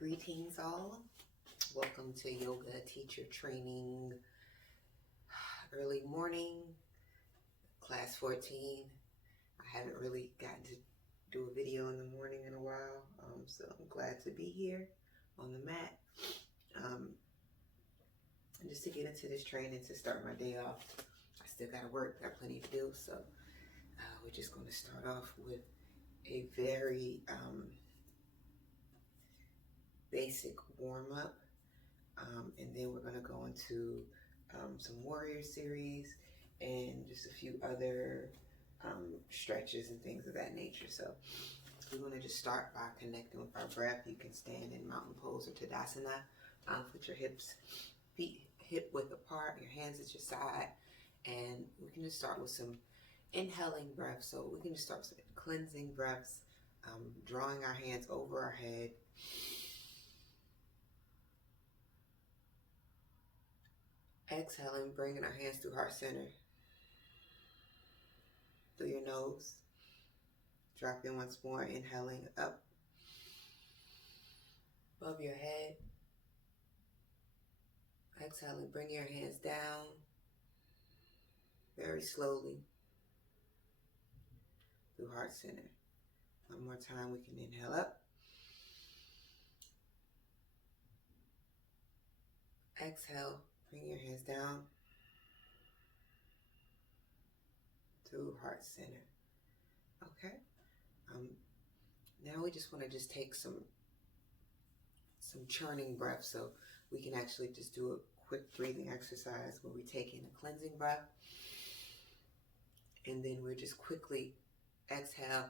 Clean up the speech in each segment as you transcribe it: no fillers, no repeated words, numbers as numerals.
Greetings, all. Welcome to Yoga Teacher Training early morning, class 14. I haven't really gotten to do a video in the morning in a while, so I'm glad to be here on the mat. And just to get into this training to start my day off. I still got to work, got plenty to do, so we're just going to start off with a very basic warm-up, and then we're going to go into some warrior series and just a few other stretches and things of that nature. So we're going to just start by connecting with our breath. You can stand in mountain pose or Tadasana with your feet hip width apart, your hands at your side, and we can just start with some inhaling breath. So we can just start with some cleansing breaths, drawing our hands over our head. Exhaling, bringing our hands through heart center. Through your nose. Drop in once more, inhaling up above your head. Exhaling, bring your hands down very slowly through heart center. One more time, we can inhale up. Exhale, bring your hands down through heart center. Okay. Now we just want to take some churning breath, so we can actually just do a quick breathing exercise where we take in a cleansing breath, and then we're just quickly exhale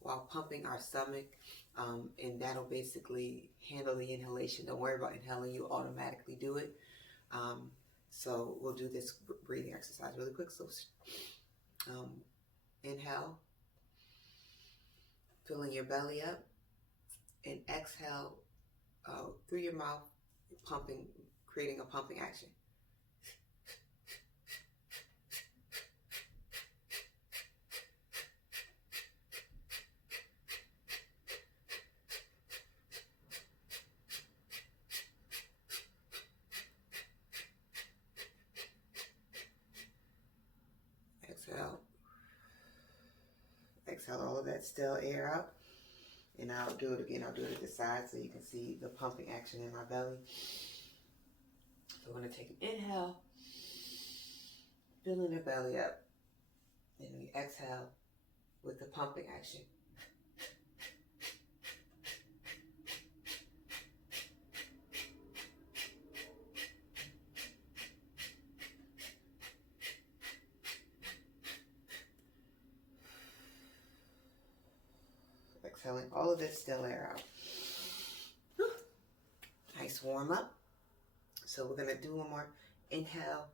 while pumping our stomach, and that'll basically handle the inhalation. Don't worry about inhaling, you automatically do it. So we'll do this breathing exercise really quick. So inhale, filling your belly up, and exhale through your mouth, pumping, creating a pumping action. Exhale all of that stale air out. And I'll do it again. I'll do it at the side so you can see the pumping action in my belly. So we're going to take an inhale, filling the belly up. And we exhale with the pumping action. Exhaling all of this stale air out. Nice warm up. So we're going to do one more inhale.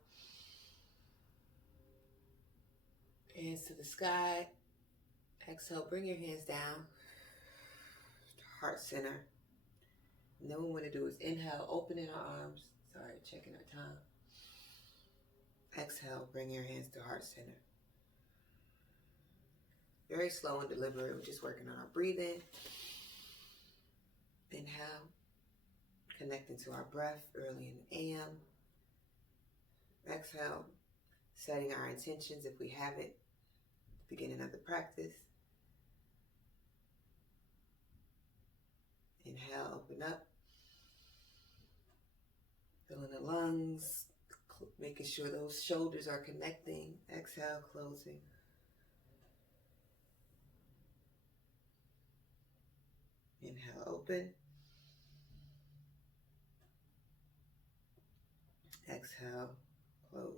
Hands to the sky. Exhale, bring your hands down. Heart center. And then what we want to do is inhale, opening our arms. Sorry, checking our time. Exhale, bring your hands to heart center. Very slow and deliberate. We're just working on our breathing. Inhale, connecting to our breath early in the AM. Exhale, setting our intentions if we have it. Beginning of the practice. Inhale, open up. Filling the lungs, making sure those shoulders are connecting. Exhale, closing. Inhale, open. Exhale, close.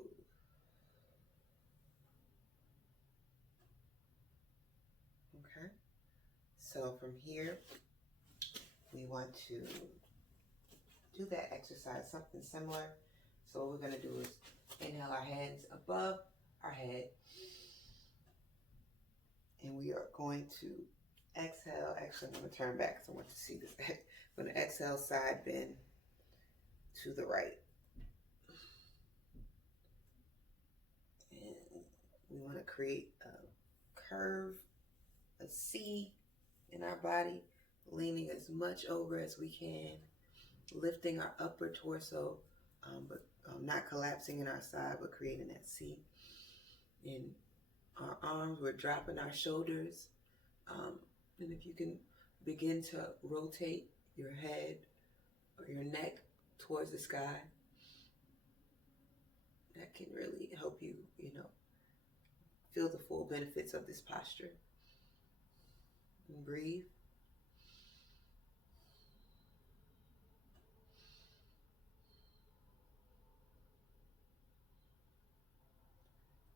Okay. So from here, we want to do that exercise, something similar. So what we're going to do is inhale our hands above our head. And we are going to exhale. Actually, I'm going to turn back because I want you to see this. I'm going to exhale, side bend to the right. And we want to create a curve, a C in our body. leaning as much over as we can, lifting our upper torso, but not collapsing in our side, but creating that C. In our arms, we're dropping our shoulders. And if you can begin to rotate your head or your neck towards the sky, that can really help you, feel the full benefits of this posture. And breathe.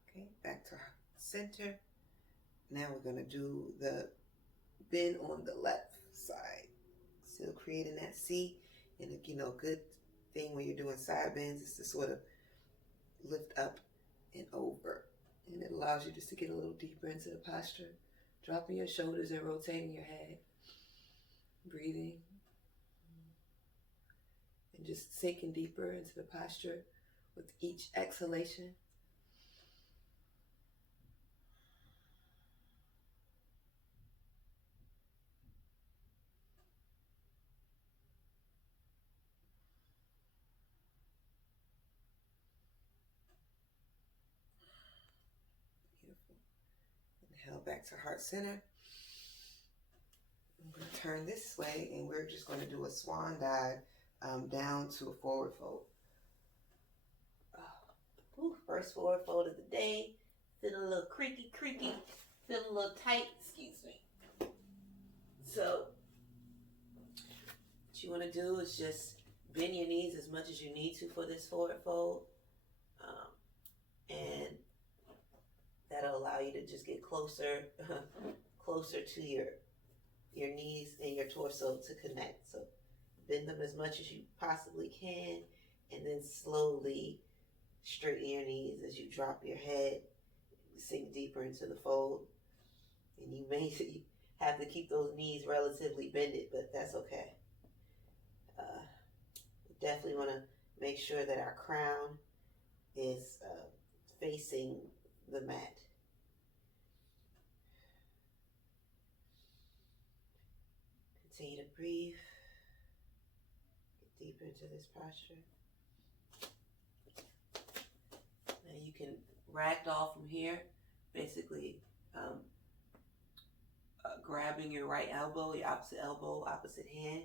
Okay, back to center. Now we're going to do the bend on the left side. Still creating that C. And a good thing when you're doing side bends is to sort of lift up and over. And it allows you just to get a little deeper into the posture. Dropping your shoulders and rotating your head. Breathing. And just sinking deeper into the posture with each exhalation. Beautiful. Inhale back to heart center. I'm going to turn this way and we're just going to do a swan dive down to a forward fold. First forward fold of the day. Feeling a little creaky, feeling a little tight, excuse me. So, what you want to do is just bend your knees as much as you need to for this forward fold. And that'll allow you to just get closer to your knees and your torso to connect. So bend them as much as you possibly can, and then slowly straighten your knees as you drop your head, sink deeper into the fold. And you may have to keep those knees relatively bended, but that's okay. Definitely want to make sure that our crown is facing the mat. Continue to breathe. Get deeper into this posture. Now you can ragdoll from here, basically grabbing your right elbow, your opposite elbow, opposite hand,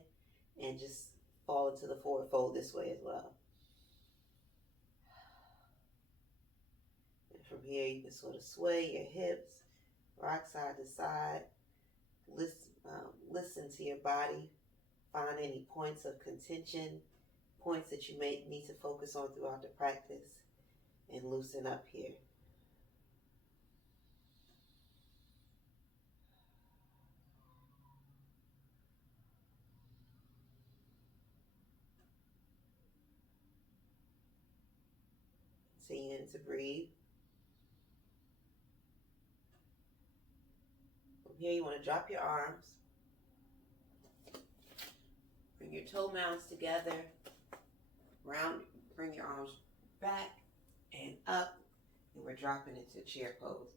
and just fall into the forward fold this way as well. And from here, you can sort of sway your hips, rock side to side. Listen to your body. Find any points of contention, points that you may need to focus on throughout the practice, and loosen up here. Continuing to breathe. From here, you want to drop your arms. Bring your toe mounds together. Bring your arms back and up. And we're dropping into chair pose.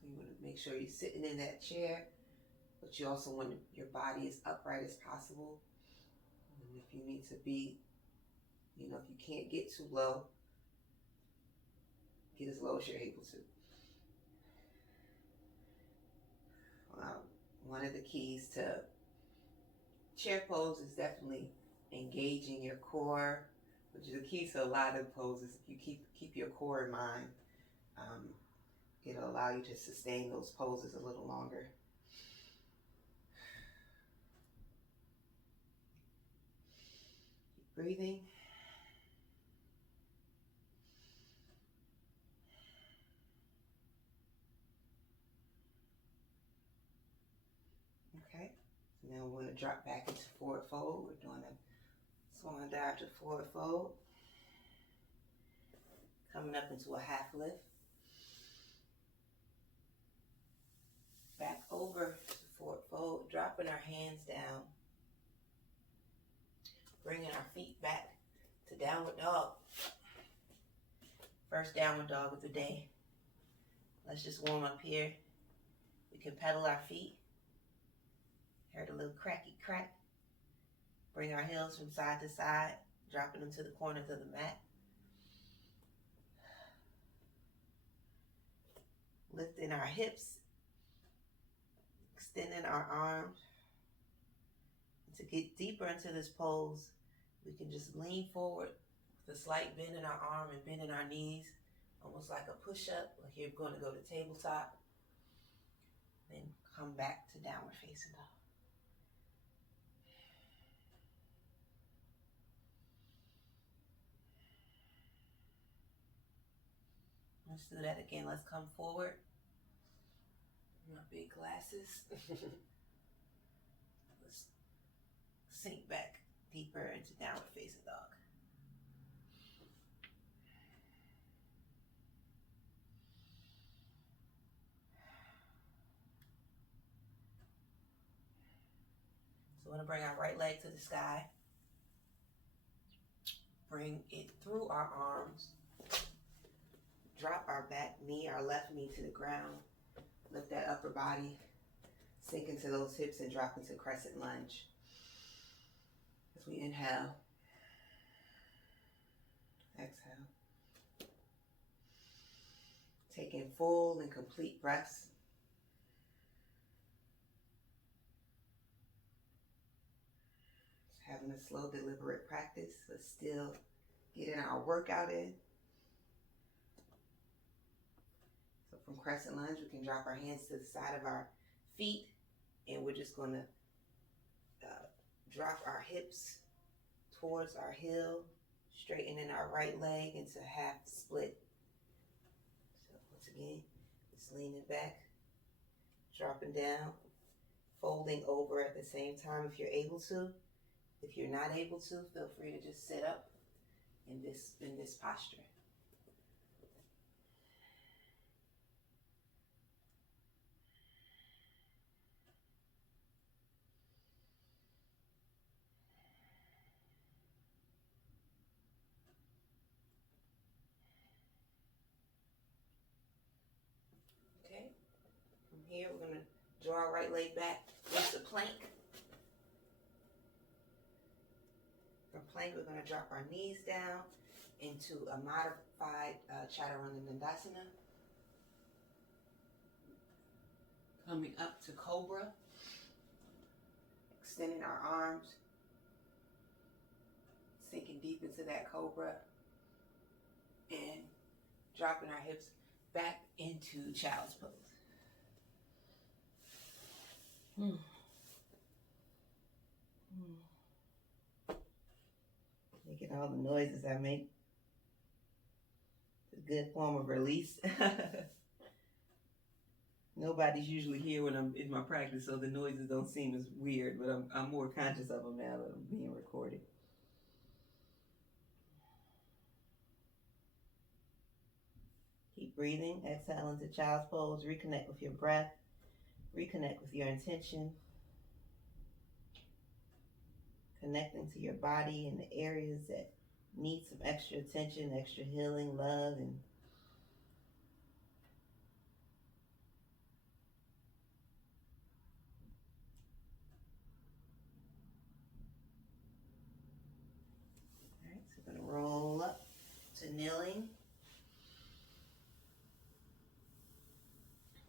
So you want to make sure you're sitting in that chair, but you also want your body as upright as possible. And if you need to be, if you can't get too low, get as low as you're able to. One of the keys to chair pose is definitely engaging your core, which is a key to a lot of poses. If you keep your core in mind, it'll allow you to sustain those poses a little longer. Keep breathing. Okay, so now we're going to drop back into forward fold. We're doing a swan dive to forward fold. Coming up into a half lift. Back over to forward fold, dropping our hands down. Bringing our feet back to downward dog. First downward dog of the day. Let's just warm up here. We can pedal our feet. Heard a little cracky crack. Bring our heels from side to side, dropping them to the corners of the mat. Lifting our hips, extending our arms. To get deeper into this pose, we can just lean forward with a slight bend in our arm and bend in our knees, almost like a push-up, like you're going to go to tabletop. Then come back to downward facing dog. Let's do that again. Let's come forward. My big glasses. Let's sink back deeper into downward facing dog. So we're going to bring our right leg to the sky. Bring it through our arms. Drop our back knee, our left knee to the ground. Lift that upper body. Sink into those hips and drop into crescent lunge. As we inhale. Exhale. Taking full and complete breaths. Just having a slow, deliberate practice, but still getting our workout in. So from crescent lunge, we can drop our hands to the side of our feet, and we're just going to drop our hips towards our heel, straightening our right leg into half split. So once again, just leaning back, dropping down, folding over at the same time if you're able to. If you're not able to, feel free to just sit up in this posture. Okay, from here we're going to draw our right leg back into plank. From plank, we're going to drop our knees down into a modified Chaturanga Dandasana. Coming up to Cobra. Extending our arms. Sinking deep into that Cobra. And dropping our hips back into Child's Pose. Making all the noises I make. It's a good form of release. Nobody's usually here when I'm in my practice, so the noises don't seem as weird, but I'm more conscious of them now that I'm being recorded. Keep breathing. Exhale into Child's Pose. Reconnect with your breath. Reconnect with your intention. Connecting to your body and the areas that need some extra attention, extra healing, love, and all right, so we're going to roll up to kneeling.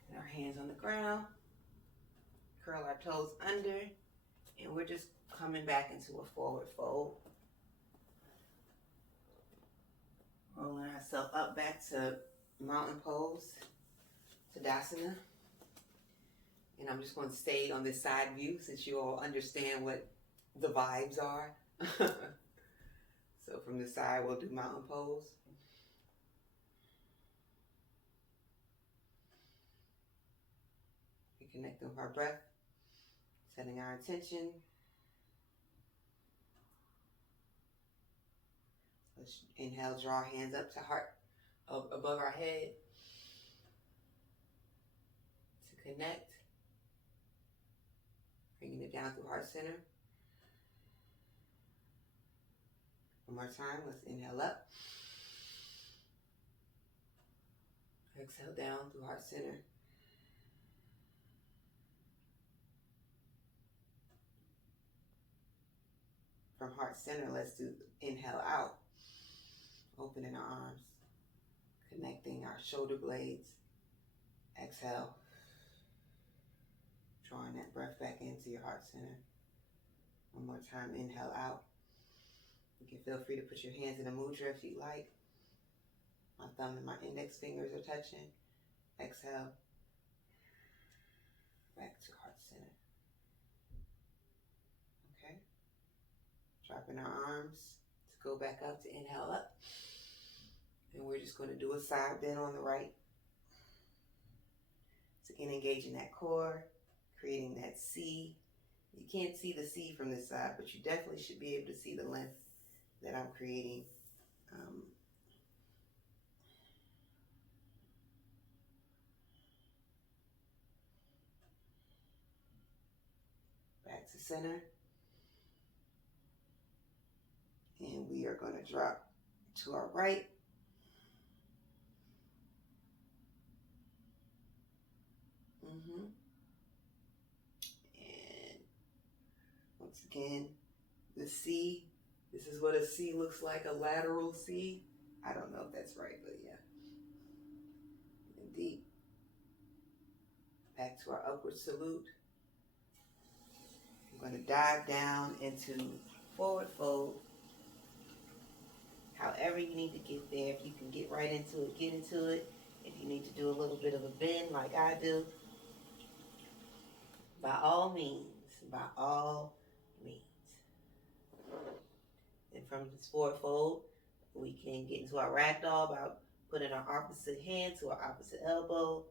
And our hands on the ground. Curl our toes under, and we're just coming back into a forward fold. Rolling ourselves up back to mountain pose, Tadasana. And I'm just going to stay on this side view since you all understand what the vibes are. So from the side, we'll do mountain pose. Reconnecting with our breath, setting our intention. Let's inhale, draw our hands up to heart, up above our head. To connect. Bringing it down through heart center. One more time, let's inhale up. Exhale down through heart center. from heart center, let's do inhale out. Opening our arms, connecting our shoulder blades. Exhale. Drawing that breath back into your heart center. One more time, inhale out. You can feel free to put your hands in a mudra if you like. My thumb and my index fingers are touching. Exhale. Back to heart center. Okay. Dropping our arms to go back up to inhale up. And we're just going to do a side bend on the right. So again, engaging that core, creating that C. You can't see the C from this side, but you definitely should be able to see the length that I'm creating. Back to center. And we are going to drop to our right. And once again, the C. This is what a C looks like, a lateral C. I don't know if that's right, but yeah. And deep. Back to our upward salute. I'm going to dive down into forward fold. However you need to get there. If you can get right into it, get into it. If you need to do a little bit of a bend like I do, by all means. By all means. And from this forward fold, we can get into our ragdoll by putting our opposite hand to our opposite elbow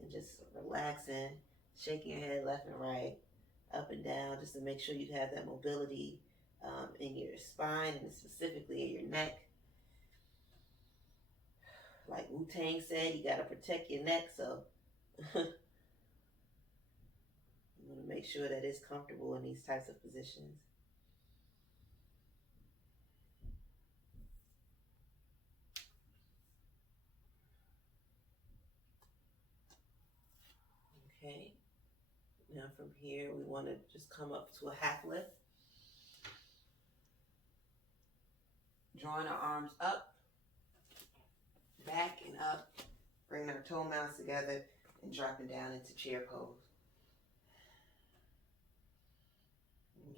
and just relaxing, shaking your head left and right, up and down, just to make sure you have that mobility in your spine and specifically in your neck. Like Wu-Tang said, you got to protect your neck, so you want to make sure that it's comfortable in these types of positions. Okay, now from here we want to just come up to a half lift. Drawing our arms up, back and up, bringing our toe mounds together and dropping down into chair pose.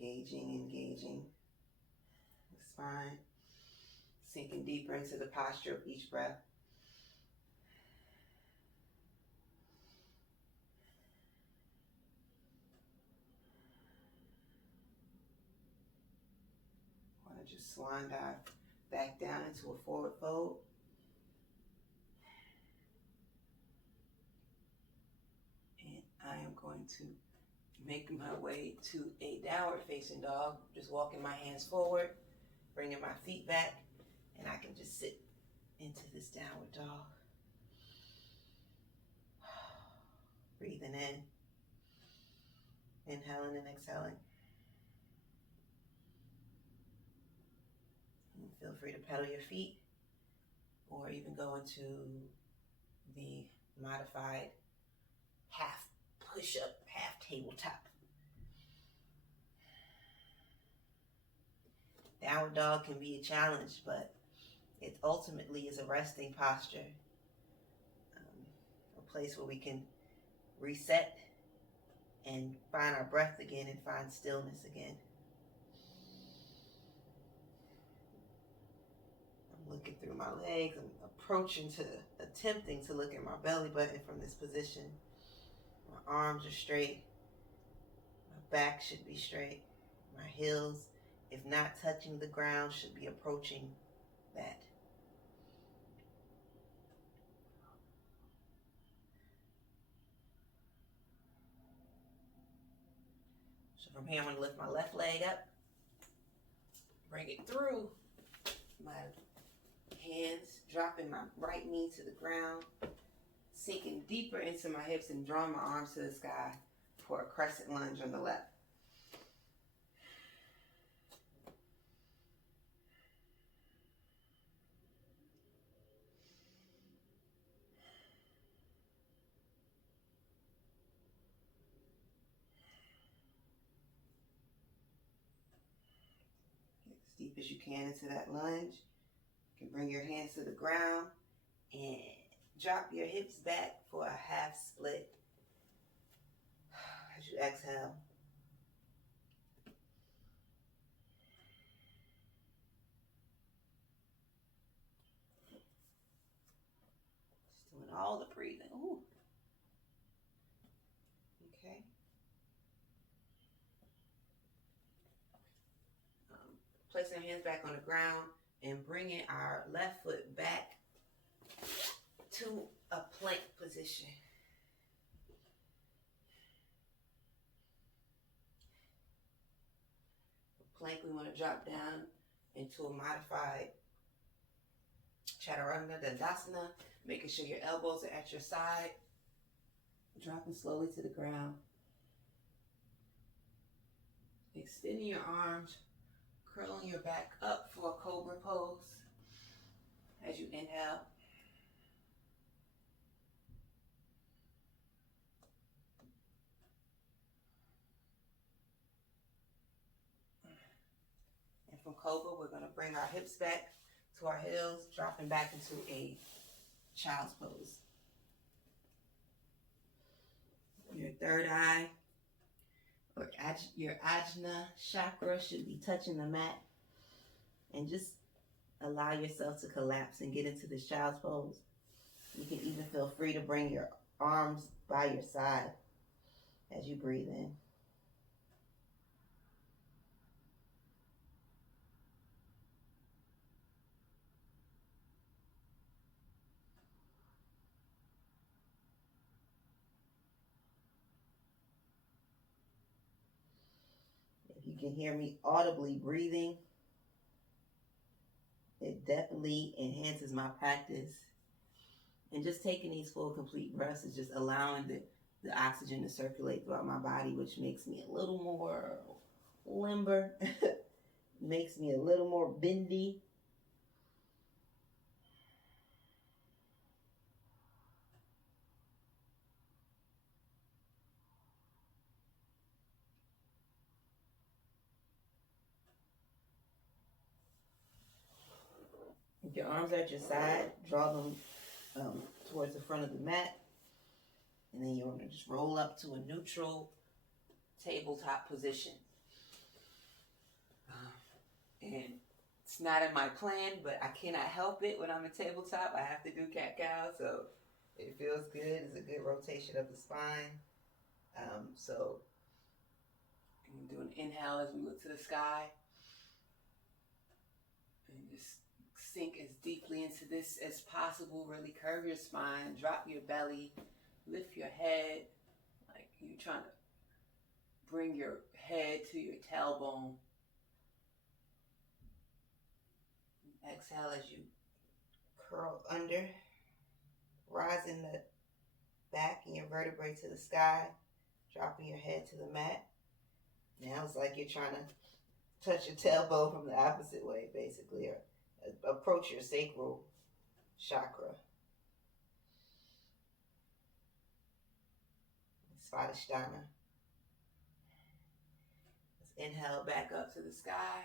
Engaging the spine, sinking deeper into the posture of each breath. Want to just swan dive back down into a forward fold. And I am going to make my way to a downward facing dog. Just walking my hands forward, bringing my feet back, and I can just sit into this downward dog. Breathing in, inhaling and exhaling. And feel free to pedal your feet or even go into the modified half push-up, half tabletop. Downward dog can be a challenge, but it ultimately is a resting posture. A place where we can reset and find our breath again and find stillness again. I'm looking through my legs. I'm attempting to look at my belly button from this position. My arms are straight. My back should be straight. My heels, if not touching the ground, should be approaching that. So from here, I'm going to lift my left leg up, bring it through my hands, dropping my right knee to the ground, sinking deeper into my hips and drawing my arms to the sky for a crescent lunge on the left. deep as you can into that lunge. You can bring your hands to the ground and drop your hips back for a half split as you exhale. Just doing all the breathing. Ooh. Okay. Placing our hands back on the ground and bringing our left foot back to a plank position. Plank, we want to drop down into a modified Chaturanga Dandasana, making sure your elbows are at your side, dropping slowly to the ground. Extending your arms, curling your back up for a cobra pose as you inhale. And from cobra, we're going to bring our hips back to our heels, dropping back into a child's pose. Your third eye or your Ajna chakra should be touching the mat, and just allow yourself to collapse and get into this child's pose. You can even feel free to bring your arms by your side as you breathe in. If you can hear me audibly breathing, it definitely enhances my practice. And just taking these full, complete breaths is just allowing the oxygen to circulate throughout my body, which makes me a little more limber, makes me a little more bendy. If your arms are at your side, draw them towards the front of the mat. And then you're going to just roll up to a neutral tabletop position. And it's not in my plan, but I cannot help it when I'm a tabletop. I have to do cat-cow, so it feels good. It's a good rotation of the spine. So I'm going to do an inhale as we look to the sky. And just sink as deeply into this as possible. Really curve your spine, drop your belly, lift your head, like you're trying to bring your head to your tailbone. Exhale as you curl under, rising the back and your vertebrae to the sky, dropping your head to the mat. Now it's like you're trying to touch your tailbone from the opposite way, basically, or approach your sacral chakra. Svadhisthana. Let's inhale back up to the sky.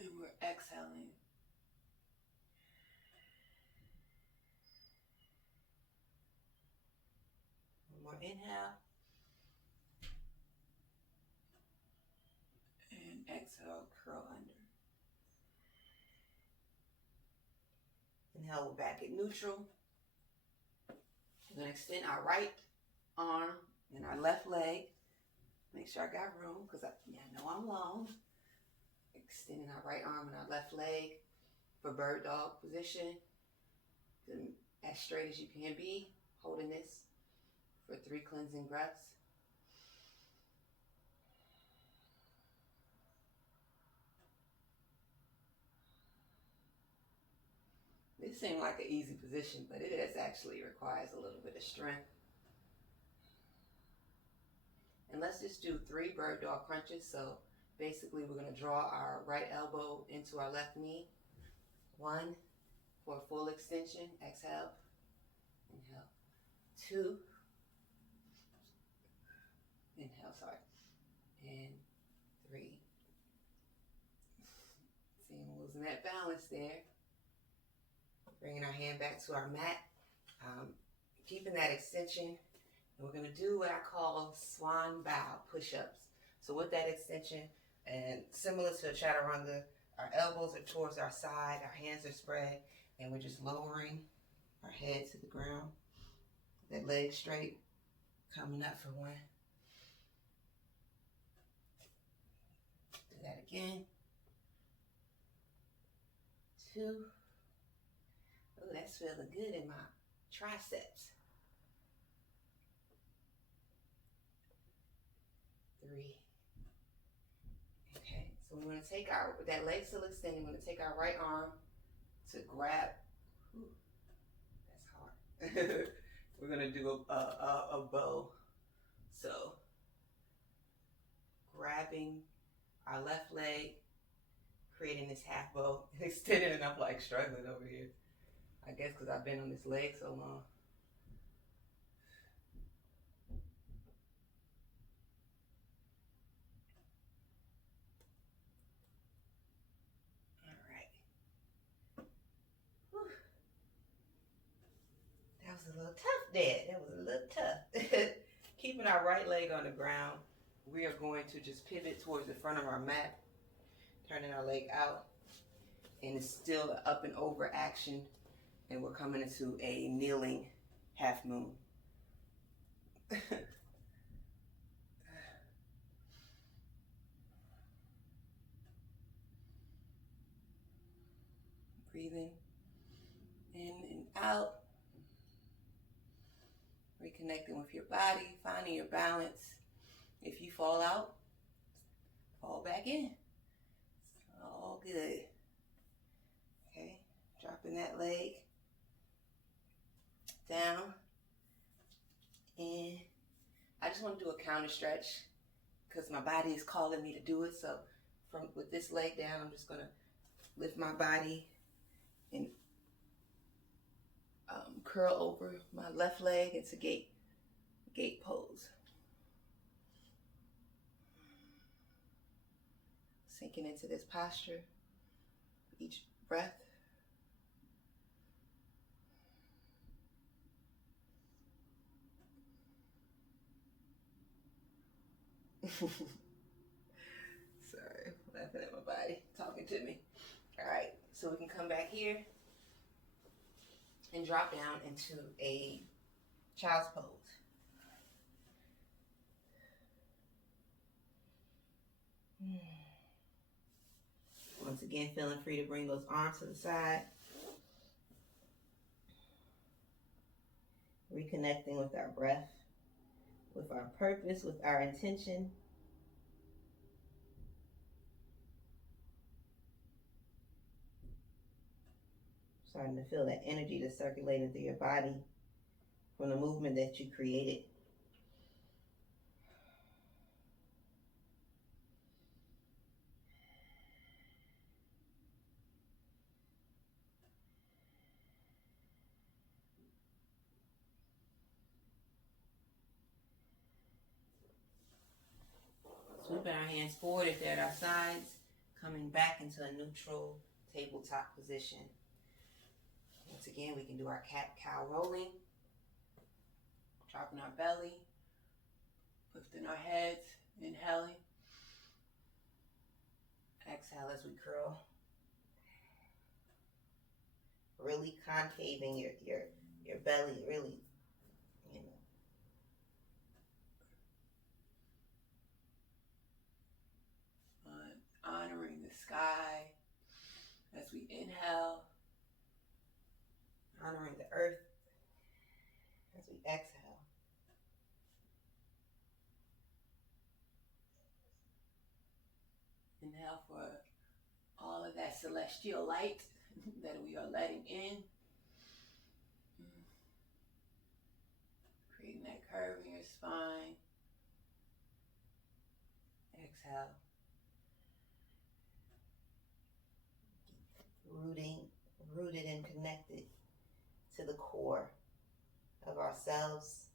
And we're exhaling. One more inhale. And exhale, curl under. Inhale, we're back at neutral. We're going to extend our right arm and our left leg. Make sure I got room because I know I'm long. Extending our right arm and our left leg for bird dog position. Then as straight as you can be, holding this for 3 cleansing breaths. This seemed like an easy position, but it actually requires a little bit of strength. And let's just do 3 bird dog crunches. So basically we're going to draw our right elbow into our left knee. 1 for full extension. Exhale. Inhale. 2. Inhale, sorry. And 3. losing that balance there. Bringing our hand back to our mat. Keeping that extension. And we're going to do what I call swan bow push-ups. So with that extension, and similar to a chaturanga, our elbows are towards our side, our hands are spread, and we're just lowering our head to the ground. That leg straight, coming up for one. Do that again. 2. Oh, that's feeling good in my triceps. 3. Okay, so we're going to take our, with that leg still extending, we're going to take our right arm to grab. Ooh, that's hard. We're going to do a bow. So, grabbing our left leg, creating this half bow, extending it. I'm like struggling over here. I guess because I've been on this leg so long. All right. Whew. That was a little tough, Dad. That was a little tough. Keeping our right leg on the ground, we are going to just pivot towards the front of our mat, turning our leg out, and it's still an up and over action, and we're coming into a kneeling half moon. Breathing in and out, reconnecting with your body, finding your balance. If you fall out, fall back in. It's all good. Okay, dropping that leg down. And I just want to do a counter stretch because my body is calling me to do it. So with this leg down, I'm just going to lift my body and curl over my left leg into gate pose. Sinking into this posture, each breath. Sorry, laughing at my body, talking to me. All right, so we can come back here and drop down into a child's pose. Once again, feeling free to bring those arms to the side. Reconnecting with our breath, with our purpose, with our intention. Starting to feel that energy that's circulating through your body from the movement that you created. Sweeping our hands forward if they're at our sides, coming back into a neutral tabletop position. Once again, we can do our cat-cow rolling, dropping our belly, lifting our heads, inhaling. Exhale as we curl. Really concaving your belly, really, honoring the sky as we inhale, honoring the earth as we exhale. Inhale for all of that celestial light that we are letting in. Creating that curve in your spine. Exhale. Rooted and connected to the core of ourselves,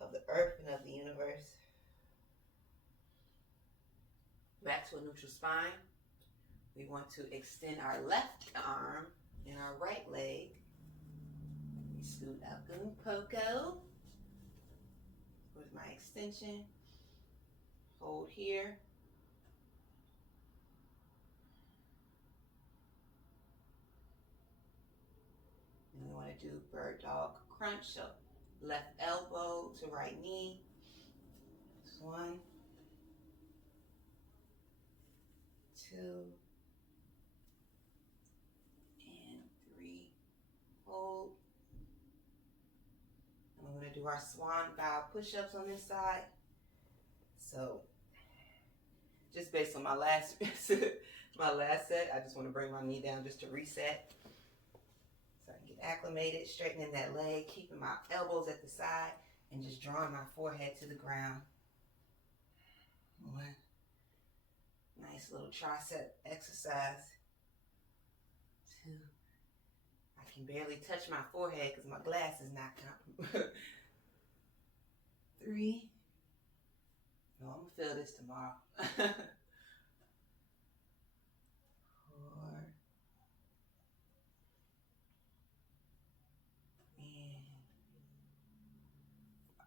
of the earth, and of the universe. Back to a neutral spine. we want to extend our left arm and our right leg. We scoot up un poco. With my extension. Hold here. And we want to do bird dog crunch. So left elbow to right knee. That's 1, 2, and 3. Hold. And we're going to do our swan bow push-ups on this side. So just based on my last set, I just want to bring my knee down just to reset. So I can get acclimated, straightening that leg, keeping my elbows at the side, and just drawing my forehead to the ground. 1. Nice little tricep exercise. 2. I can barely touch my forehead because my glass is not comfortable. 3. No, I'm gonna feel this tomorrow. 4. And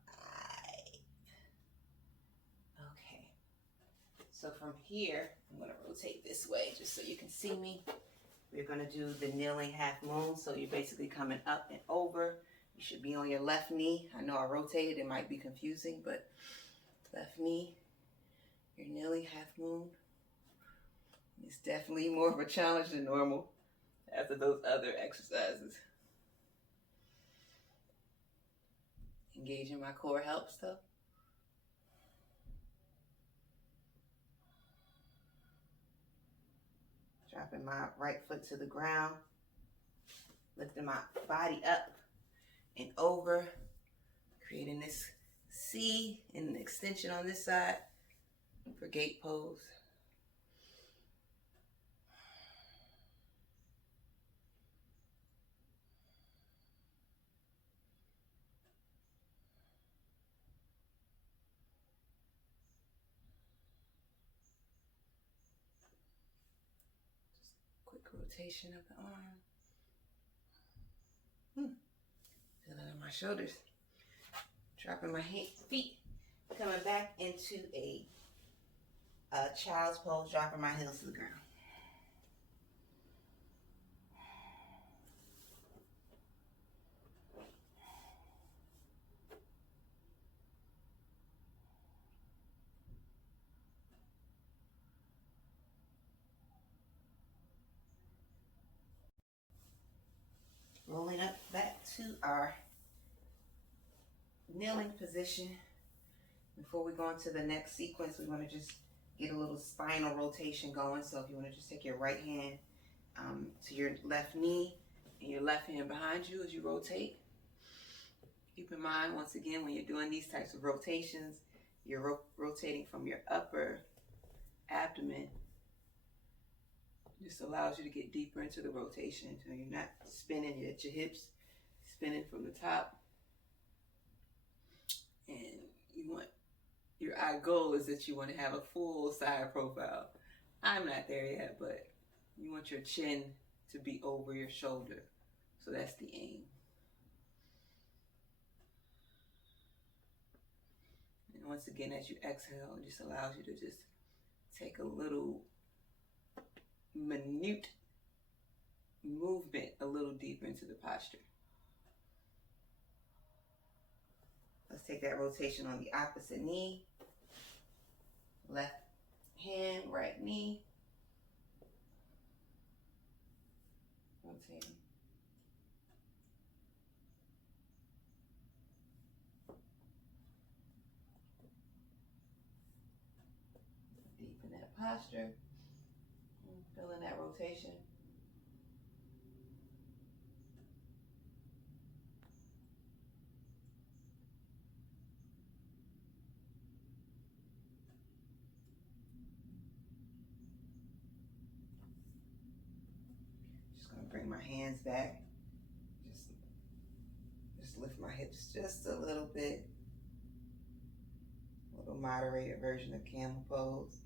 5. Okay. So from here, I'm gonna rotate this way just so you can see me. We're gonna do the kneeling half moon. So you're basically coming up and over. You should be on your left knee. I know I rotated, it might be confusing, but left knee, you're kneeling half moon. It's definitely more of a challenge than normal after those other exercises. Engaging my core helps though. Dropping my right foot to the ground. Lifting my body up and over. Creating this C and an extension on this side for gate pose. Rotation of the arm. Feeling in my shoulders. Dropping my feet. Coming back into a child's pose. Dropping my heels to the ground. Rolling up back to our kneeling position. Before we go into the next sequence, we want to just get a little spinal rotation going. So if you want to just take your right hand to your left knee and your left hand behind you as you rotate. Keep in mind, once again, when you're doing these types of rotations, you're rotating from your upper abdomen. Just allows you to get deeper into the rotation so you're not spinning at your hips, spinning from the top. And your goal is that you want to have a full side profile. I'm not there yet, but you want your chin to be over your shoulder. So that's the aim. And once again, as you exhale, it just allows you to just take a little minute movement a little deeper into the posture. Let's take that rotation on the opposite knee. Left hand, right knee. Rotating. Deepen that posture. Feeling that rotation. Just gonna bring my hands back. Just lift my hips just a little bit. A little moderated version of camel pose.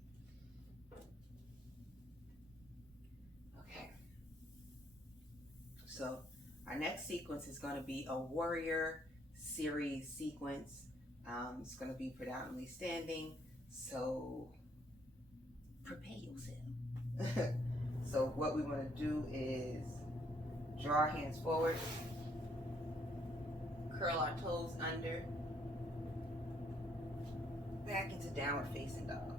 So our next sequence is going to be a warrior series sequence. It's going to be predominantly standing, so prepare yourself. So what we want to do is draw our hands forward, curl our toes under, back into downward facing dog.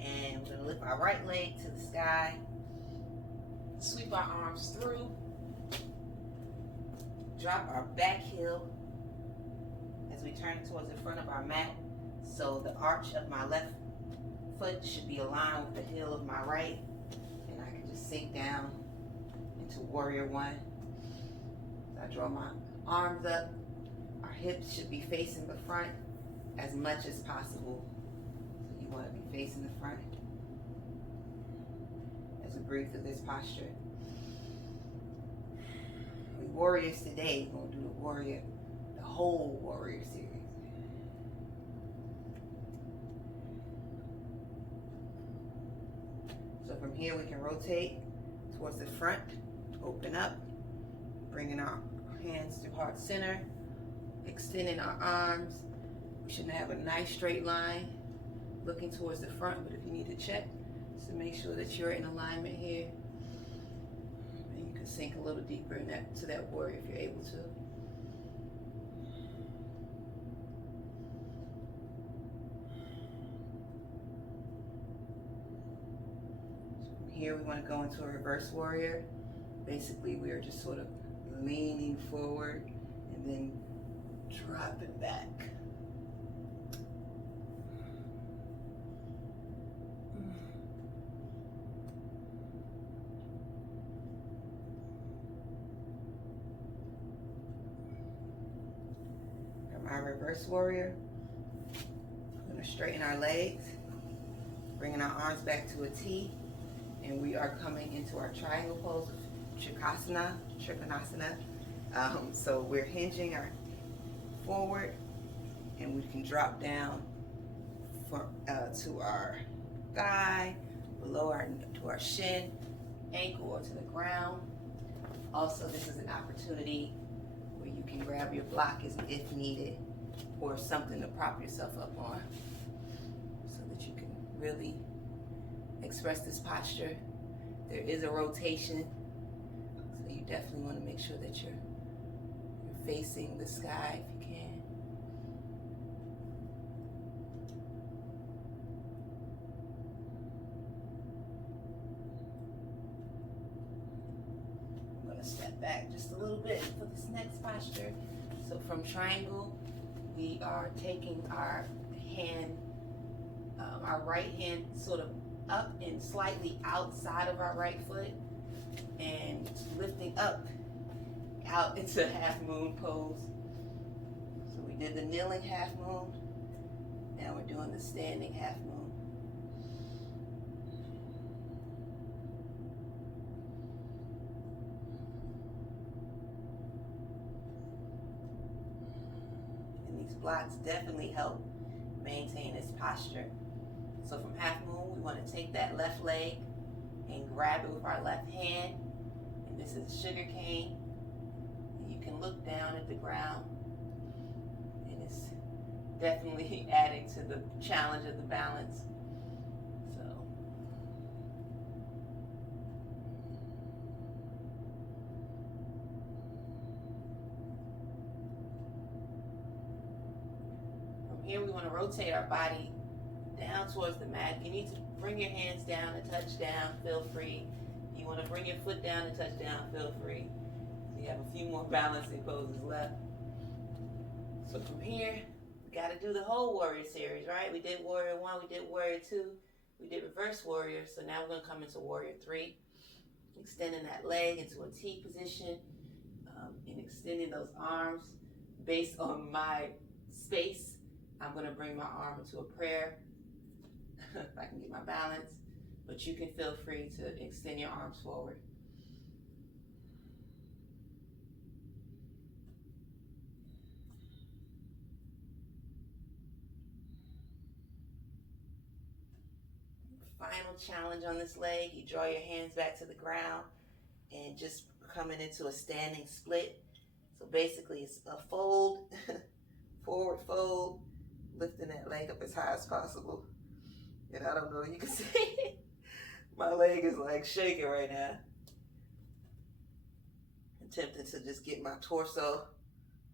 And we're going to lift our right leg to the sky, sweep our arms through, drop our back heel as we turn towards the front of our mat. So the arch of my left foot should be aligned with the heel of my right, and I can just sink down into warrior one. So I draw my arms up. Our hips should be facing the front as much as possible. So you want to be facing the front as we breathe through this posture. We warriors today, we're going to do the whole warrior series. So from here we can rotate towards the front, open up, bringing our hands to heart center, extending our arms. We should have a nice straight line looking towards the front, but if you need to check, just to make sure that you're in alignment here. And you can sink a little deeper to that warrior if you're able to. Here we want to go into a reverse warrior. Basically, we are just sort of leaning forward and then dropping back. From our reverse warrior, we're going to straighten our legs, bringing our arms back to a T. And we are coming into our triangle pose of Trikonasana. So we're hinging our forward, and we can drop down to our thigh, to our shin, ankle, or to the ground. Also, this is an opportunity where you can grab your blockers if needed, or something to prop yourself up on, so that you can really express this posture. There is a rotation, so you definitely want to make sure that you're facing the sky if you can. I'm going to step back just a little bit for this next posture. So from triangle, we are taking our hand, our right hand sort of up and slightly outside of our right foot, and lifting up out into half moon pose. So we did the kneeling half moon, now we're doing the standing half moon. And these blocks definitely help maintain this posture. So from half moon, we want to take that left leg and grab it with our left hand. And this is sugar cane. And you can look down at the ground. And it's definitely adding to the challenge of the balance. So from here, we want to rotate our body down towards the mat. You need to bring your hands down and touch down, feel free. You want to bring your foot down and touch down, feel free. So you have a few more balancing poses left. So from here, we got to do the whole warrior series, right? We did warrior 1, we did warrior 2, we did reverse warrior. So now we're going to come into warrior 3, extending that leg into a T position, and extending those arms. Based on my space, I'm going to bring my arm into a prayer if I can get my balance, but you can feel free to extend your arms forward. final challenge on this leg. You draw your hands back to the ground and just coming into a standing split. So basically it's a fold, forward fold, lifting that leg up as high as possible. And I don't know, you can see my leg is like shaking right now. Attempting to just get my torso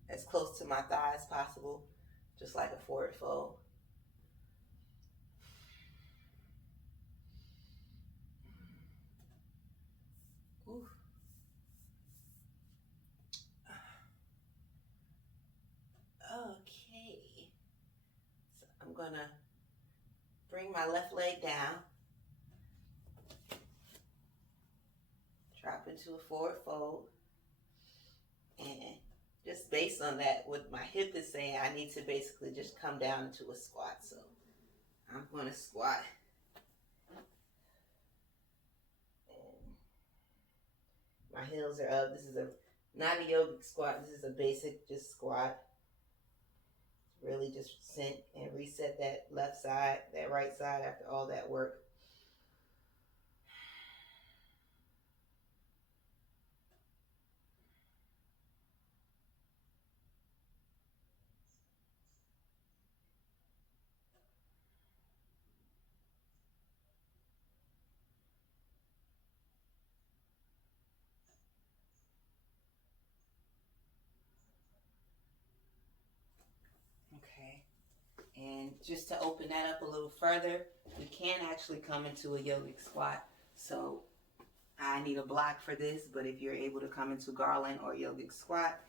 as close to my thigh as possible, just like a forward fold. Ooh. Okay, so I'm gonna bring my left leg down, drop into a forward fold, and just based on that, what my hip is saying, I need to basically just come down into a squat. So I'm gonna squat. And my heels are up. This is not a yogic squat. This is a basic just squat. Really just sink and reset that left side, that right side after all that work. Okay. And just to open that up a little further, we can actually come into a yogic squat. So I need a block for this, but if you're able to come into garland or yogic squat,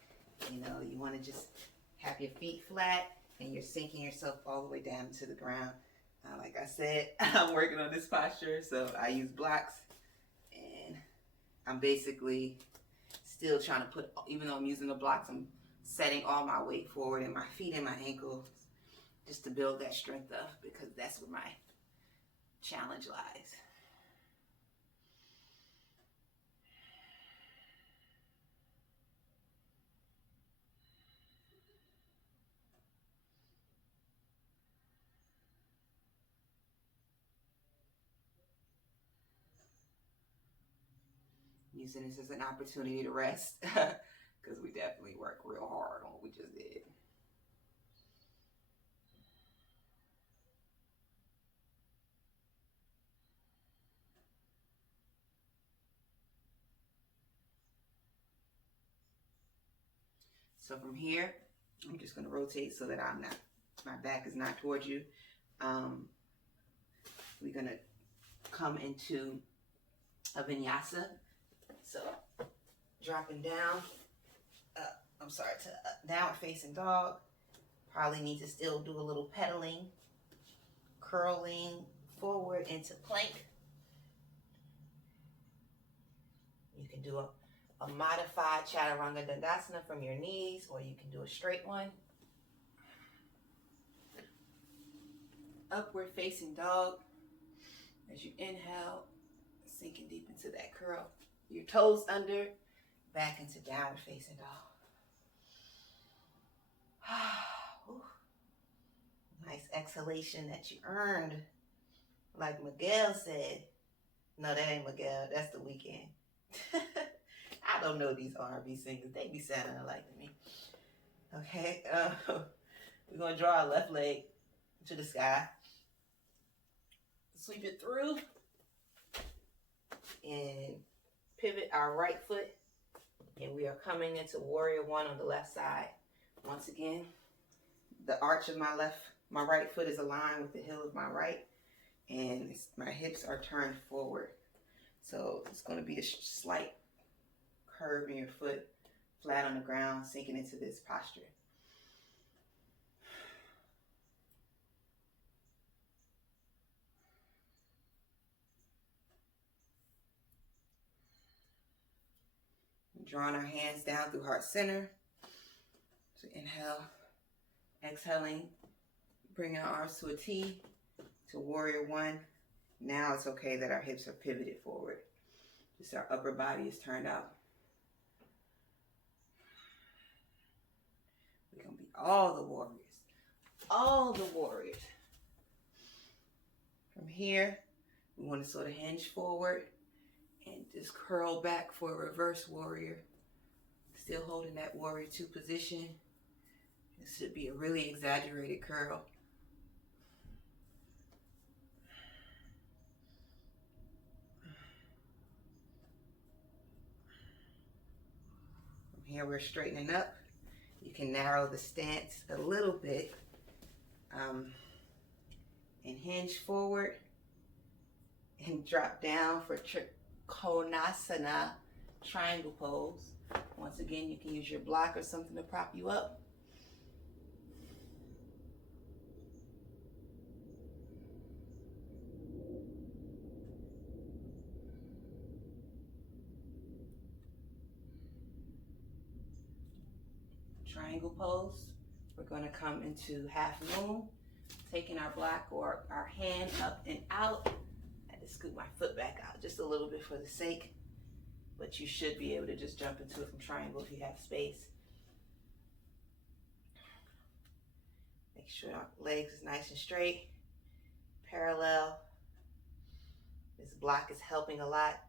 you know, you want to just have your feet flat and you're sinking yourself all the way down to the ground. Like I said, I'm working on this posture, so I use blocks, and I'm basically still trying to put, even though I'm using the blocks, I'm setting all my weight forward in my feet and my ankles just to build that strength up, because that's where my challenge lies. Using this as an opportunity to rest, because we definitely worked real hard on what we just did. So from here, I'm just going to rotate so that my back is not towards you. We're going to come into a vinyasa. So dropping down, to downward facing dog. Probably need to still do a little pedaling, curling forward into plank. You can do a modified Chaturanga Dandasana from your knees, or you can do a straight one. Upward facing dog. As you inhale, sinking deep into that curl. Your toes under, back into downward facing dog. Nice exhalation that you earned. Like Miguel said. No, that ain't Miguel. That's The Weeknd. I don't know these R&B singers. They be sounding alike to me. Okay. We're going to draw our left leg to the sky. Sweep it through. And pivot our right foot. And we are coming into Warrior One on the left side. Once again, the arch of my right foot is aligned with the heel of my right. And my hips are turned forward. So it's going to be a slight curve in your foot, flat on the ground, sinking into this posture. Drawing our hands down through heart center. So inhale, exhaling, bringing our arms to a T, to Warrior One. Now it's okay that our hips are pivoted forward. Just our upper body is turned out. We're going to be all the warriors. All the warriors. From here, We want to sort of hinge forward and just curl back for a reverse warrior. Still holding that warrior two position. This should be a really exaggerated curl. From here we're straightening up. You can narrow the stance a little bit and hinge forward and drop down for Trikonasana triangle pose. Once again, you can use your block or something to prop you up. Triangle pose. We're going to come into half moon, taking our block or our hand up and out. I had to scoot my foot back out just a little bit for the sake, but you should be able to just jump into it from triangle if you have space. Make sure our legs is nice and straight, parallel. This block is helping a lot.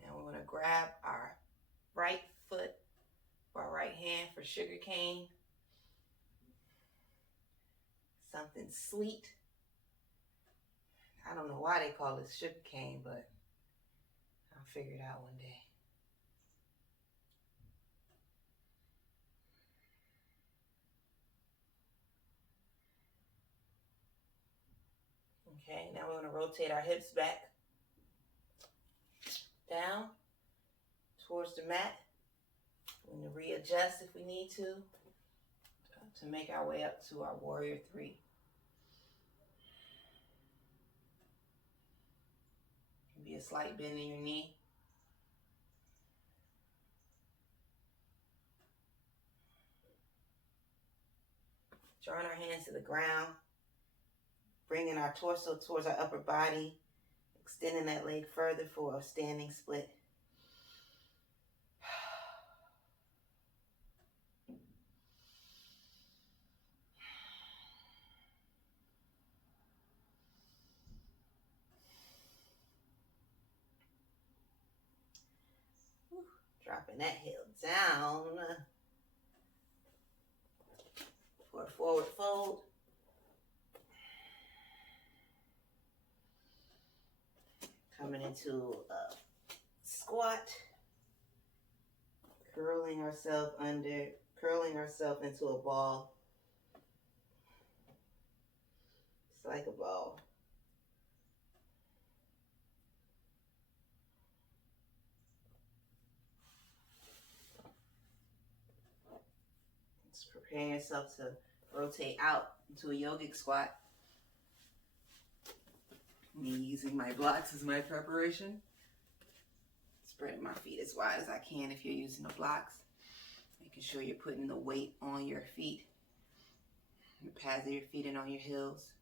Now we're going to grab our right foot or our right hand for sugar cane. Something sweet. I don't know why they call it sugar cane, but I'll figure it out one day. Okay, now we're going to rotate our hips back, down, towards the mat. We're going to readjust if we need to make our way up to our warrior three. Be a slight bend in your knee. Drawing our hands to the ground, bringing our torso towards our upper body, extending that leg further for a standing split. Dropping that heel down for a forward fold. Coming into a squat. Curling ourselves under, curling ourselves into a ball. It's like a ball. Preparing yourself to rotate out into a yogic squat. Me using my blocks as my preparation. Spreading my feet as wide as I can if you're using the blocks. Making sure you're putting the weight on your feet, the pads of your feet and on your heels.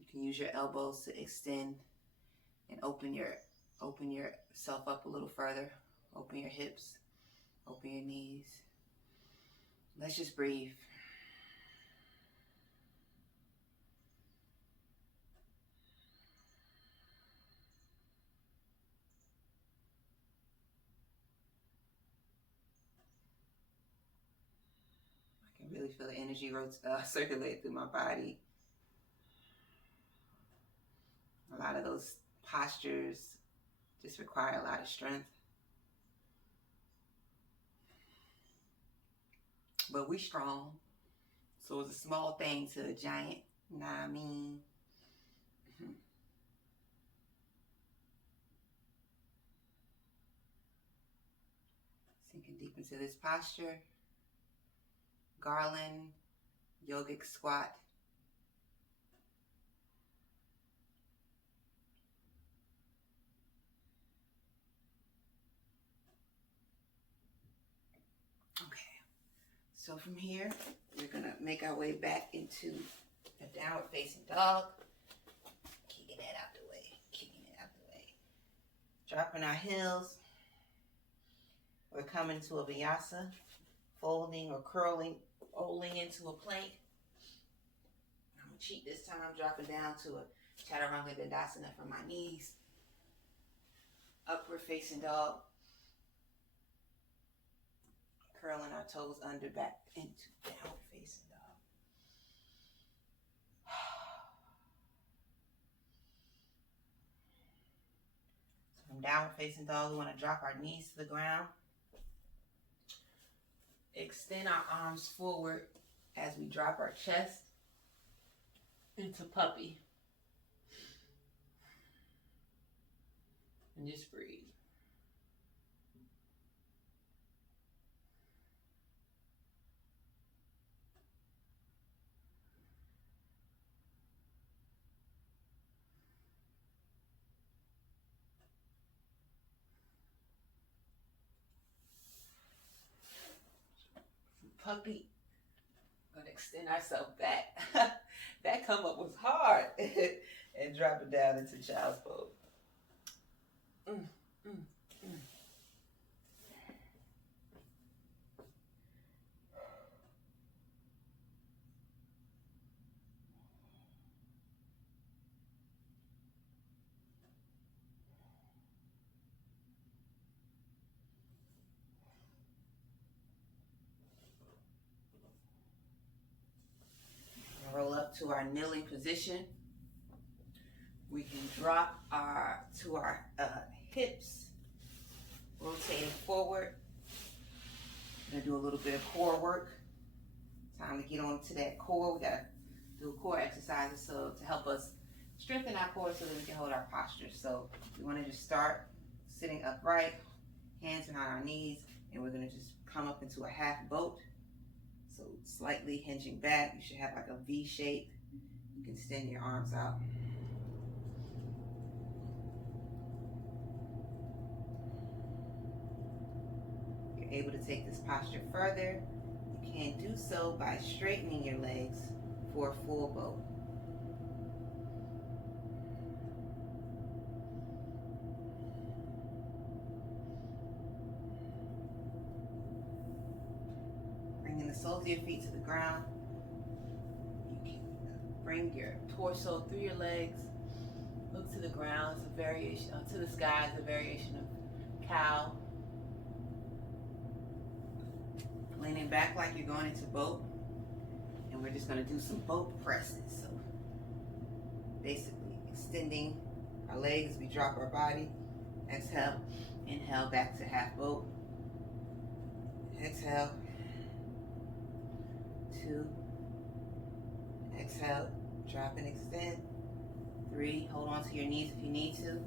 You can use your elbows to extend and open yourself up a little further. Open your hips, open your knees. Let's just breathe. I can really feel the energy circulate through my body. A lot of those postures just require a lot of strength. But we strong. So it's a small thing to a giant. You know what I mean? Sinking deep into this posture. Garland, yogic squat. Okay. So from here, we're going to make our way back into a downward facing dog. Kicking that out Dropping our heels. We're coming to a vinyasa, folding or curling, rolling into a plank. I'm gonna cheat this time, dropping down to a Chaturanga Dandasana from my knees. Upward facing dog. Curling our toes under, back into downward facing dog. So from downward facing dog, we want to drop our knees to the ground. Extend our arms forward as we drop our chest into puppy. And just breathe. Puppy. Gonna extend ourselves back. That come up was hard. And drop it down into child's pose. Roll up to our kneeling position. We can drop to our hips, rotating forward. We're gonna do a little bit of core work. Time to get on to that core. We gotta do core exercises so to help us strengthen our core so that we can hold our posture. So we want to just start sitting upright, hands behind our knees, and we're gonna just come up into a half boat. So slightly hinging back. You should have like a V shape. You can extend your arms out. If you're able to take this posture further, you can do so by straightening your legs for a full boat. Bringing the soles of your feet to the ground. You can bring your torso through your legs. Look to the ground. It's a variation, to the sky is a variation of cow. Leaning back like you're going into boat. And we're just going to do some boat presses. So basically extending our legs, we drop our body. Exhale, inhale back to half boat. Exhale. 2. Exhale, drop and extend. 3, hold on to your knees if you need to.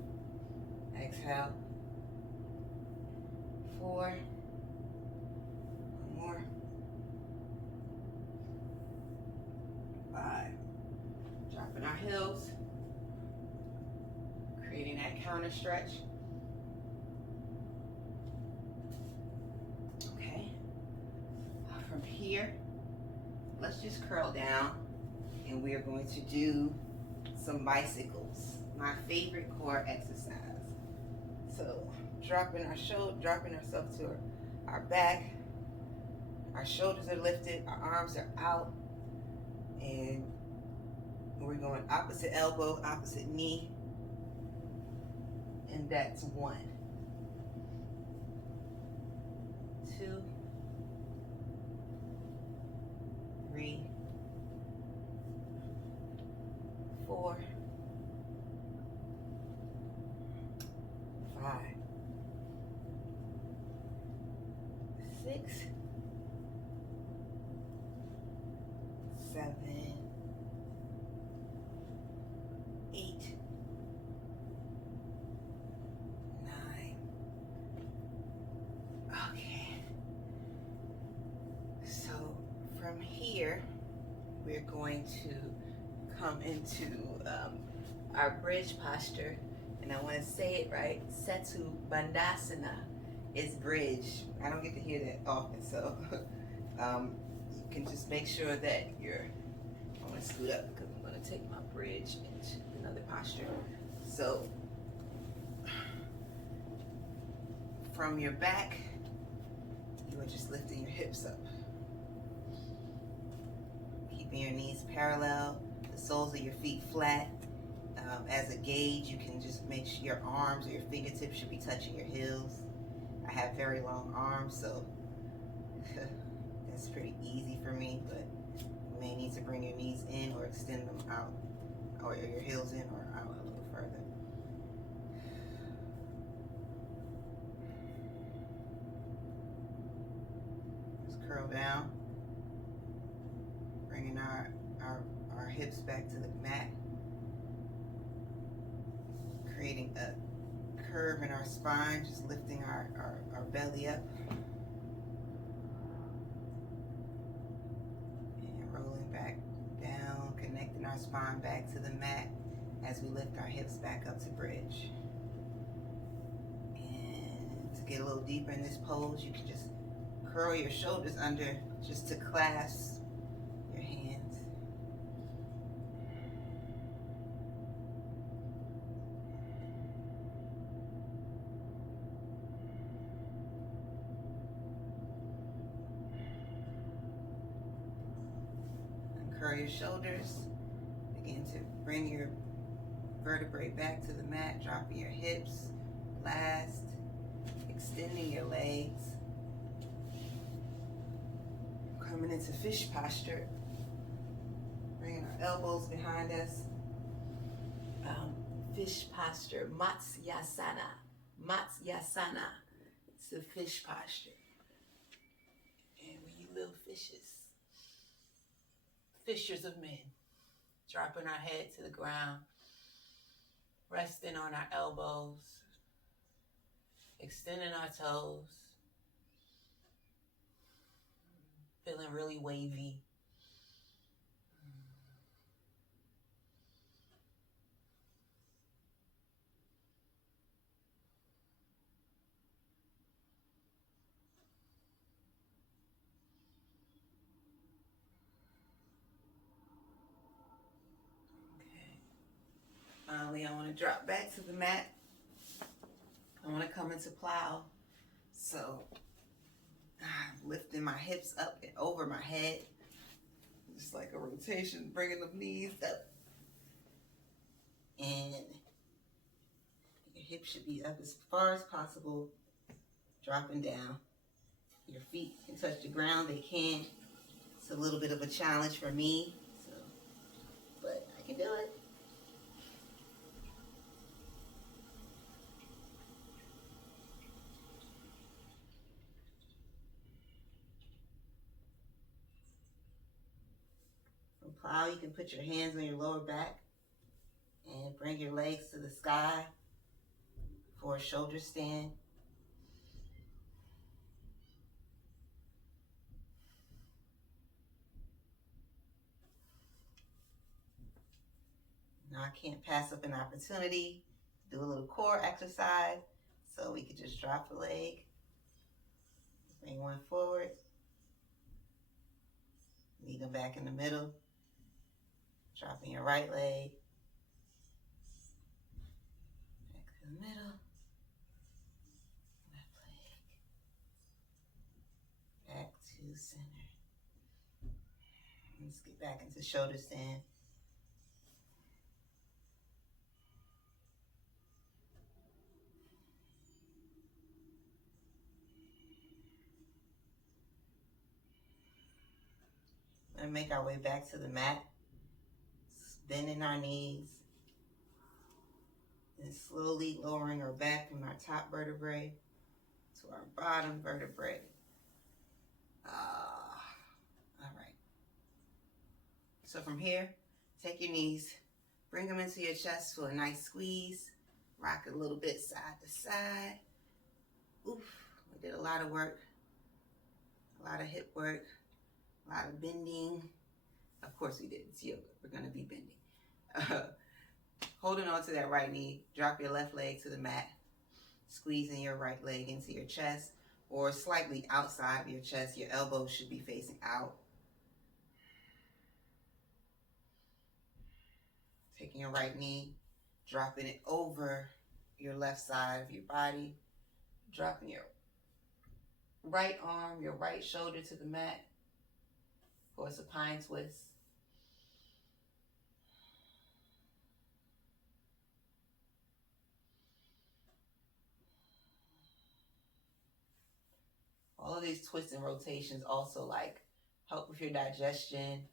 Exhale. 4. One more. 5. Dropping our heels. Creating that counter stretch. Okay. From here, let's just curl down and we are going to do some bicycles, my favorite core exercise. So dropping ourselves to our back, our shoulders are lifted, our arms are out, and we're going opposite elbow, opposite knee, and that's 1, 2, 3, 4, 5, 6, 7, 8, 9. Okay. So from here, we're going to come into our bridge posture, and I want to say it right. Setu Bandhasana is bridge. I don't get to hear that often, so you can just make sure that I'm going to scoot up because I'm going to take my bridge into another posture. So from your back, you are just lifting your hips up. Keeping your knees parallel, the soles of your feet flat. As a gauge, you can just make sure your arms or your fingertips should be touching your heels. I have very long arms, so that's pretty easy for me, but you may need to bring your knees in or extend them out, or your heels in or out a little further. Just curl down, bringing our hips back to the mat, creating a curve in our spine, just lifting our belly up. And rolling back down, connecting our spine back to the mat as we lift our hips back up to bridge. And to get a little deeper in this pose, you can just curl your shoulders under just to clasp your hands. Curl your shoulders. Begin to bring your vertebrae back to the mat, dropping your hips. Last, extending your legs. Coming into fish posture. Bringing our elbows behind us. Fish posture, Matsyasana. Matsyasana. It's the fish posture. And we little fishes. Fishers of men, dropping our head to the ground, resting on our elbows, extending our toes, feeling really wavy. Finally, I want to drop back to the mat. I want to come into plow. So, I'm lifting my hips up and over my head. Just like a rotation, bringing the knees up. And your hips should be up as far as possible, dropping down. Your feet can touch the ground, they can. It's a little bit of a challenge for me, but I can do it. From plow, you can put your hands on your lower back and bring your legs to the sky for a shoulder stand. Now I can't pass up an opportunity to do a little core exercise, so we could just drop a leg, bring one forward, lead them back in the middle, dropping your right leg, back to the middle, left leg, back to center. Let's get back into shoulder stand. And make our way back to the mat, bending our knees, and slowly lowering our back from our top vertebrae to our bottom vertebrae. All right. So from here, take your knees, bring them into your chest for a nice squeeze, rock a little bit side to side. Oof, we did a lot of work, a lot of hip work, a lot of bending. Of course we did, it's yoga, we're gonna be bending. Holding on to that right knee, drop your left leg to the mat, squeezing your right leg into your chest or slightly outside of your chest. Your elbows should be facing out. Taking your right knee, dropping it over your left side of your body, Dropping your right arm, your right shoulder to the mat for a supine twist. All of these twists and rotations also like help with your digestion,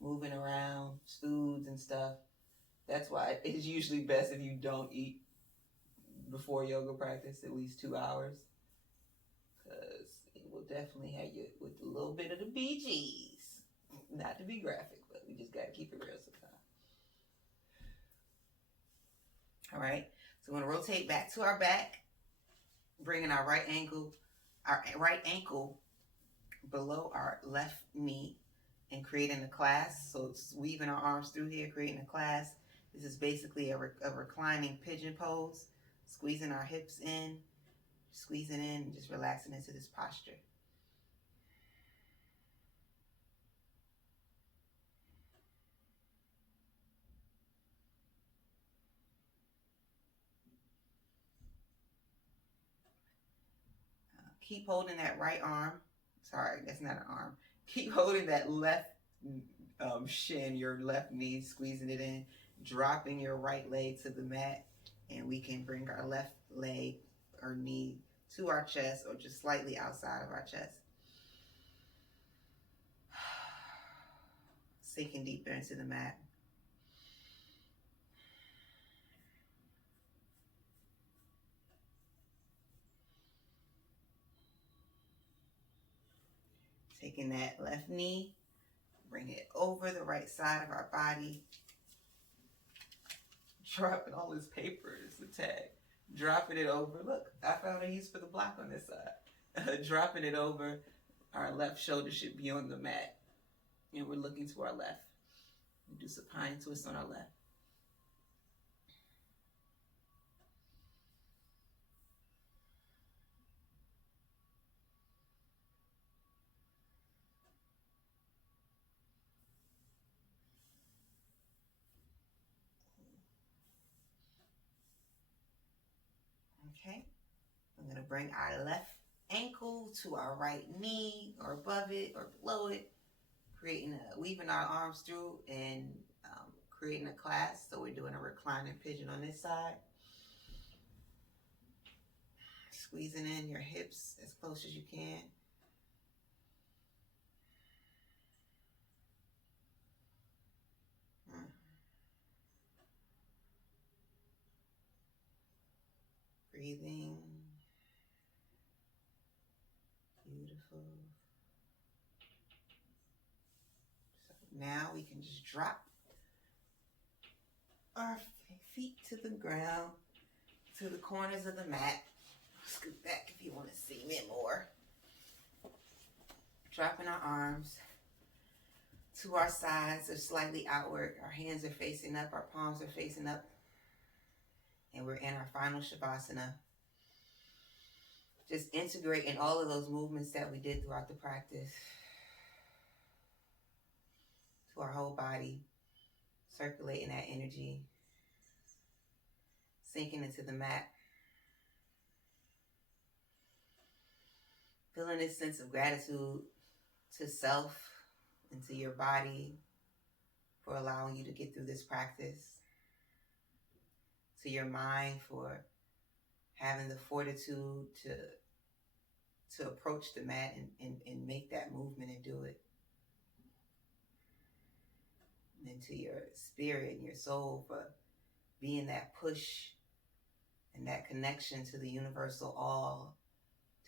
moving around foods and stuff. That's why it's usually best if you don't eat before yoga practice at least 2 hours, because it will definitely have you with a little bit of the BGs. Not to be graphic, but we just got to keep it real sometimes. All right, so we're going to rotate back to our back, bringing our right ankle below our left knee and creating a clasp. So it's weaving our arms through here, creating a clasp. This is basically a reclining pigeon pose, squeezing our hips in, squeezing in, and just relaxing into this posture. Keep holding that right arm. Sorry, that's not an arm. Keep holding that left shin, your left knee, squeezing it in, dropping your right leg to the mat, and we can bring our left leg or knee to our chest or just slightly outside of our chest. Sinking deeper into the mat. Taking that left knee, bring it over the right side of our body. Dropping all this paper, it's the tag. Dropping it over. Look, I found a use for the block on this side. Dropping it over. Our left shoulder should be on the mat. And we're looking to our left. We do supine twist on our left. Okay. I'm going to bring our left ankle to our right knee or above it or below it, weaving our arms through and creating a clasp. So we're doing a reclining pigeon on this side. Squeezing in your hips as close as you can. Breathing. Beautiful. So now we can just drop our feet to the ground, to the corners of the mat. Scoot back if you want to see me more. Dropping our arms to our sides or slightly outward. Our hands are facing up, our palms are facing up. And we're in our final Shavasana. Just integrating all of those movements that we did throughout the practice to our whole body, circulating that energy, sinking into the mat. Feeling this sense of gratitude to self and to your body for allowing you to get through this practice. To your mind for having the fortitude to approach the mat and make that movement and do it. And to your spirit and your soul for being that push and that connection to the universal all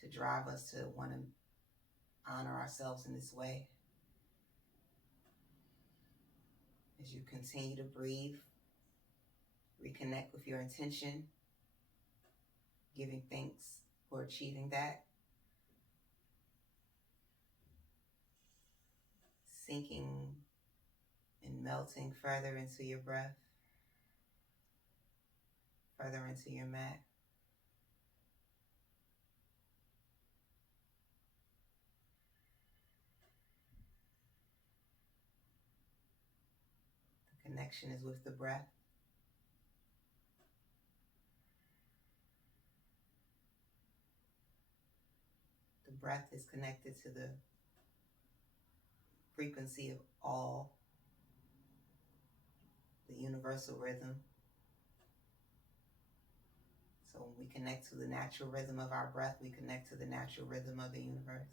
to drive us to want to honor ourselves in this way. As you continue to breathe, reconnect with your intention, giving thanks for achieving that. Sinking and melting further into your breath, further into your mat. The connection is with the breath. The breath is connected to the frequency of all, the universal rhythm. So when we connect to the natural rhythm of our breath, we connect to the natural rhythm of the universe.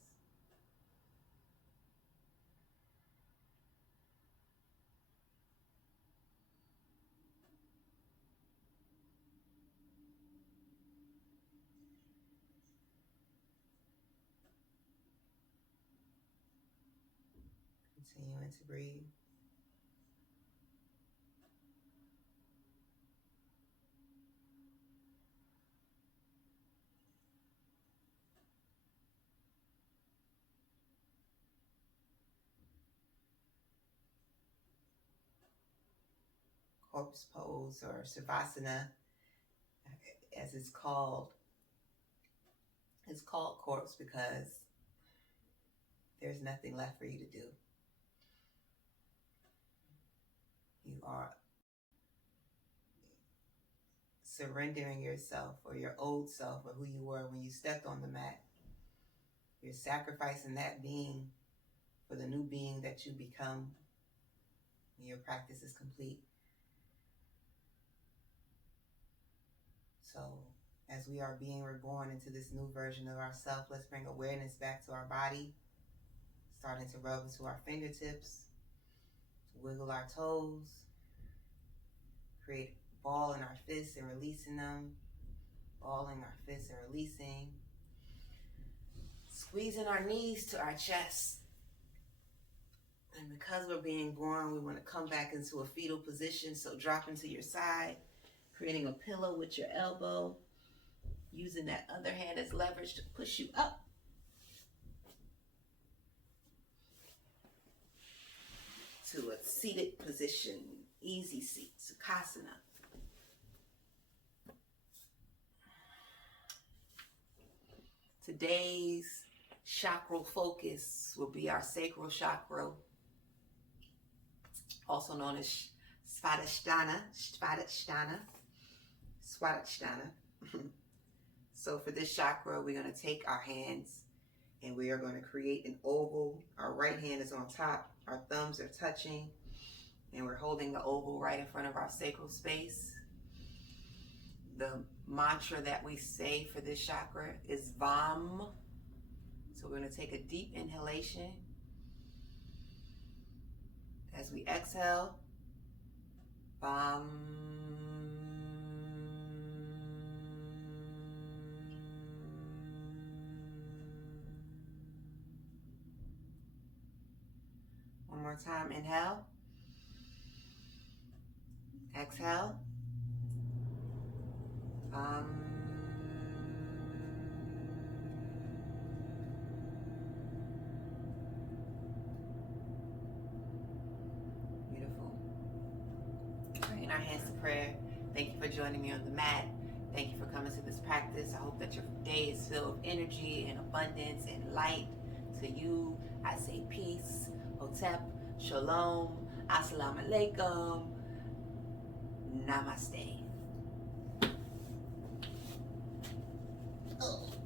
Continuing to breathe. Corpse pose, or Savasana, as it's called. It's called corpse because there's nothing left for you to do. You are surrendering yourself, or your old self, or who you were when you stepped on the mat. You're sacrificing that being for the new being that you become when your practice is complete. So as we are being reborn into this new version of ourselves, let's bring awareness back to our body, starting to rub into our fingertips, to wiggle our toes, create a ball in our fists and releasing them, balling our fists and releasing, squeezing our knees to our chest. And because we're being born, we want to come back into a fetal position, so drop into your side, creating a pillow with your elbow, using that other hand as leverage to push you up. To a seated position, easy seat, Sukhasana. Today's chakral focus will be our sacral chakra, also known as Svadhisthana. So for this chakra, we're going to take our hands and we are going to create an oval. Our right hand is on top, our thumbs are touching, and we're holding the oval right in front of our sacral space. The mantra that we say for this chakra is VAM. So we're going to take a deep inhalation. As we exhale, VAM. One more time, inhale. Exhale. Beautiful. Bringing our hands to prayer. Thank you for joining me on the mat. Thank you for coming to this practice. I hope that your day is filled with energy and abundance and light. To you, I say peace, Hotep, Shalom, Assalamu Alaikum, Namaste. Oh.